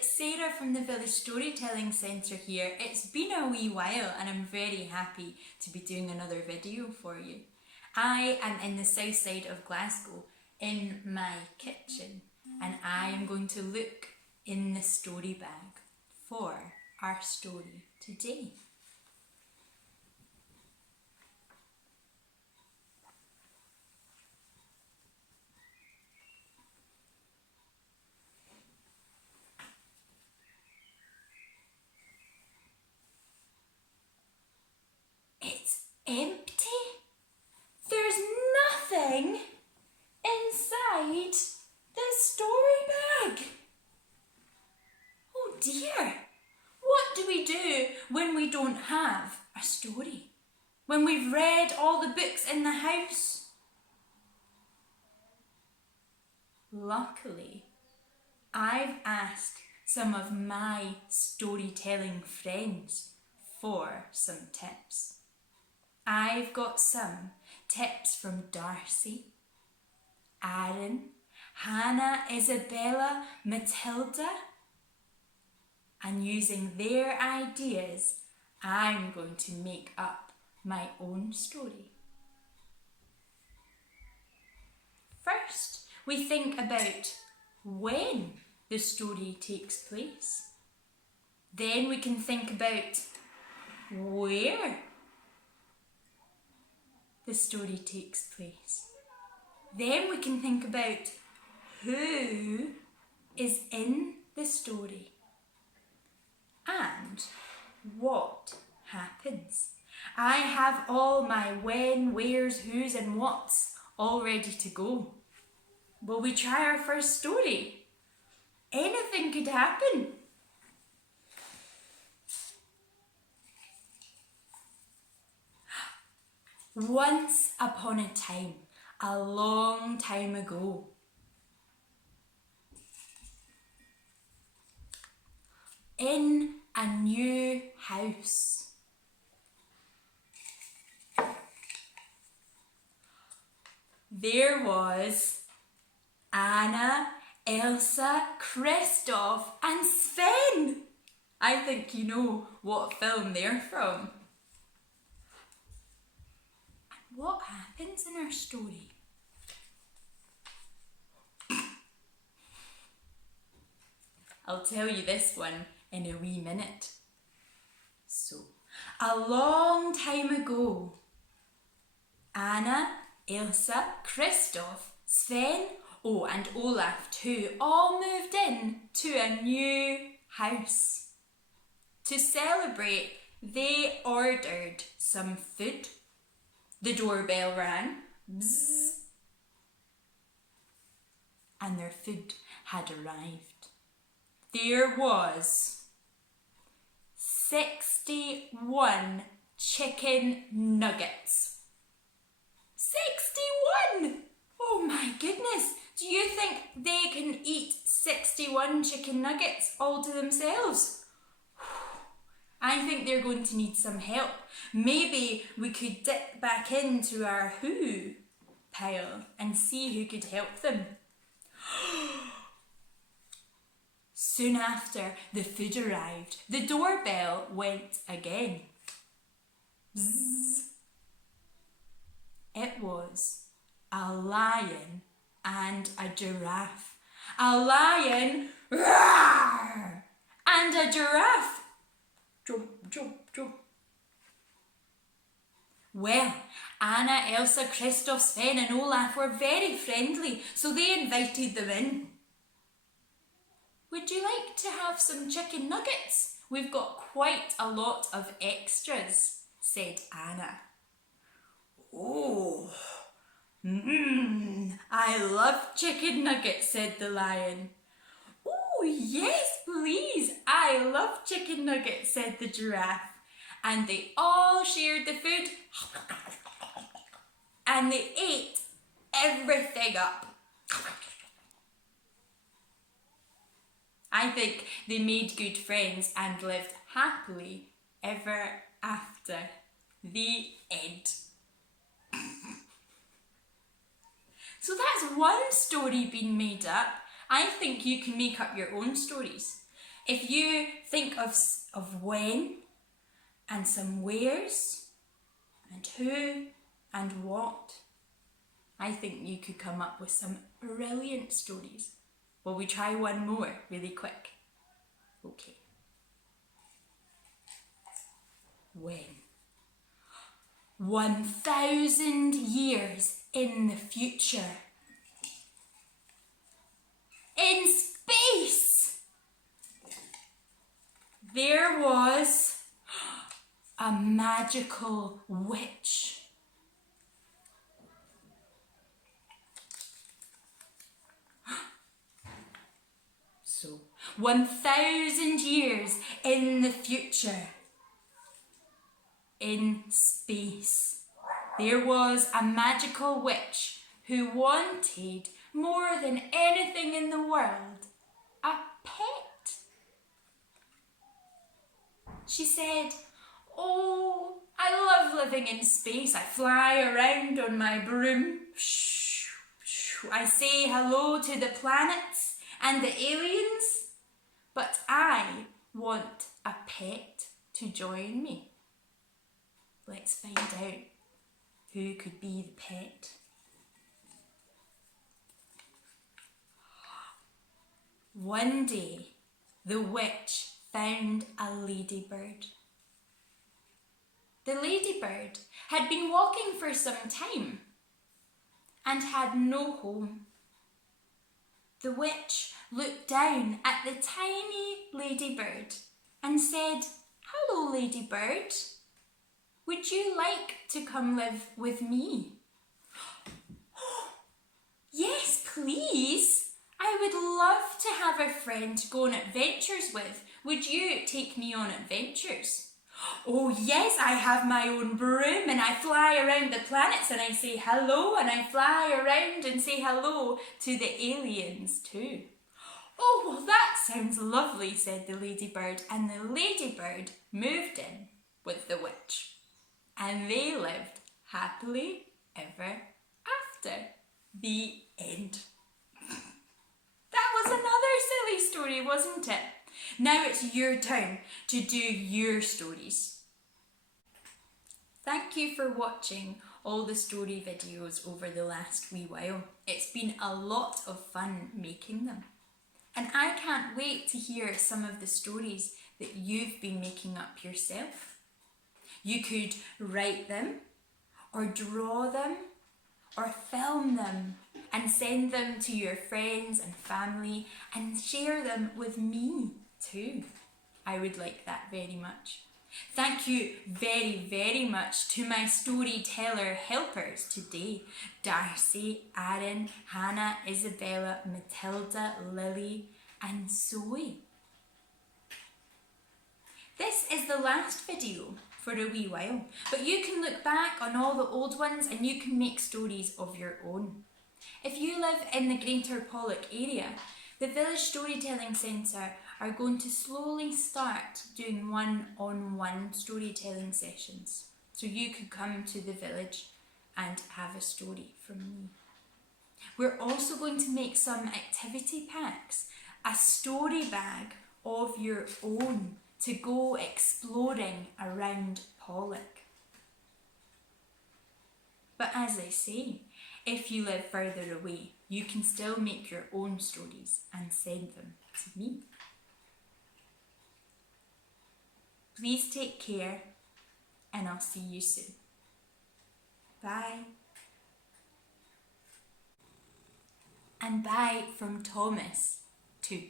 it's Sarah from the Village Storytelling Centre here. It's been a wee while and I'm very happy to be doing another video for you. I am in the south side of Glasgow in my kitchen and I am going to look in the story bag for our story today. It's empty. There's nothing inside the story bag. Oh dear. What do we do when we don't have a story? When we've read all the books in the house? Luckily, I've asked some of my storytelling friends for some tips. I've got some tips from Darcy, Aaron, Hannah, Isabella, Matilda, and using their ideas, I'm going to make up my own story. First, we think about when the story takes place. Then we can think about where the story takes place. Then we can think about who is in the story and what happens. I have all my when, wheres, whos and whats all ready to go. Will we try our first story? Anything could happen. Once upon a time, a long time ago, in a new house, there was Anna, Elsa, Christoph and Sven. I think you know what film they're from. What happens in our story? I'll tell you this one in a wee minute. So, a long time ago, Anna, Elsa, Christoph, Sven, and Olaf too, all moved in to a new house. To celebrate, they ordered some food. The doorbell rang, bzzz, and their food had arrived. There was 61 chicken nuggets. 61! Oh my goodness! Do you think they can eat 61 chicken nuggets all to themselves? I think they're going to need some help. Maybe we could dip back into our who pile and see who could help them. Soon after the food arrived, the doorbell went again. Bzzz. It was a lion and a giraffe. A lion, roar, and a giraffe. Jump, jump, jump. Well, Anna, Elsa, Christoph, Sven and Olaf were very friendly, so they invited them in. Would you like to have some chicken nuggets? We've got quite a lot of extras, said Anna. Oh, I love chicken nuggets, said the lion. Oh, yes, please. I love chicken nuggets, said the giraffe. And they all shared the food and they ate everything up. I think they made good friends and lived happily ever after. The end. So that's one story being made up. I think you can make up your own stories. If you think of when and some wheres and who and what, I think you could come up with some brilliant stories. Will we try one more really quick? Okay. When? 1,000 years in the future. In space, there was a magical witch. So, 1,000 years in the future, in space, there was a magical witch who wanted, more than anything in the world, a pet. She said, "Oh, I love living in space. I fly around on my broom. I say hello to the planets and the aliens, but I want a pet to join me." Let's find out who could be the pet. One day, the witch found a ladybird. The ladybird had been walking for some time and had no home. The witch looked down at the tiny ladybird and said, "Hello, ladybird. Would you like to come live with me?" "Yes, please. I would love to have a friend to go on adventures with. Would you take me on adventures?" "Oh yes, I have my own broom and I fly around the planets and I say hello and I fly around and say hello to the aliens too." "Oh, well, that sounds lovely," said the ladybird, and the ladybird moved in with the witch. And they lived happily ever after. The end. That was another silly story, wasn't it? Now it's your turn to do your stories. Thank you for watching all the story videos over the last wee while. It's been a lot of fun making them. And I can't wait to hear some of the stories that you've been making up yourself. You could write them, or draw them, or film them and send them to your friends and family and share them with me too. I would like that very much. Thank you very, very much to my storyteller helpers today: Darcy, Aaron, Hannah, Isabella, Matilda, Lily and Zoe. This is the last video for a wee while, but you can look back on all the old ones and you can make stories of your own. If you live in the Greater Pollock area, the Village Storytelling Centre are going to slowly start doing one-on-one storytelling sessions. So you could come to the village and have a story from me. We're also going to make some activity packs, a story bag of your own to go exploring around Pollock. But as I say, if you live further away, you can still make your own stories and send them to me. Please take care and I'll see you soon. Bye. And bye from Thomas too.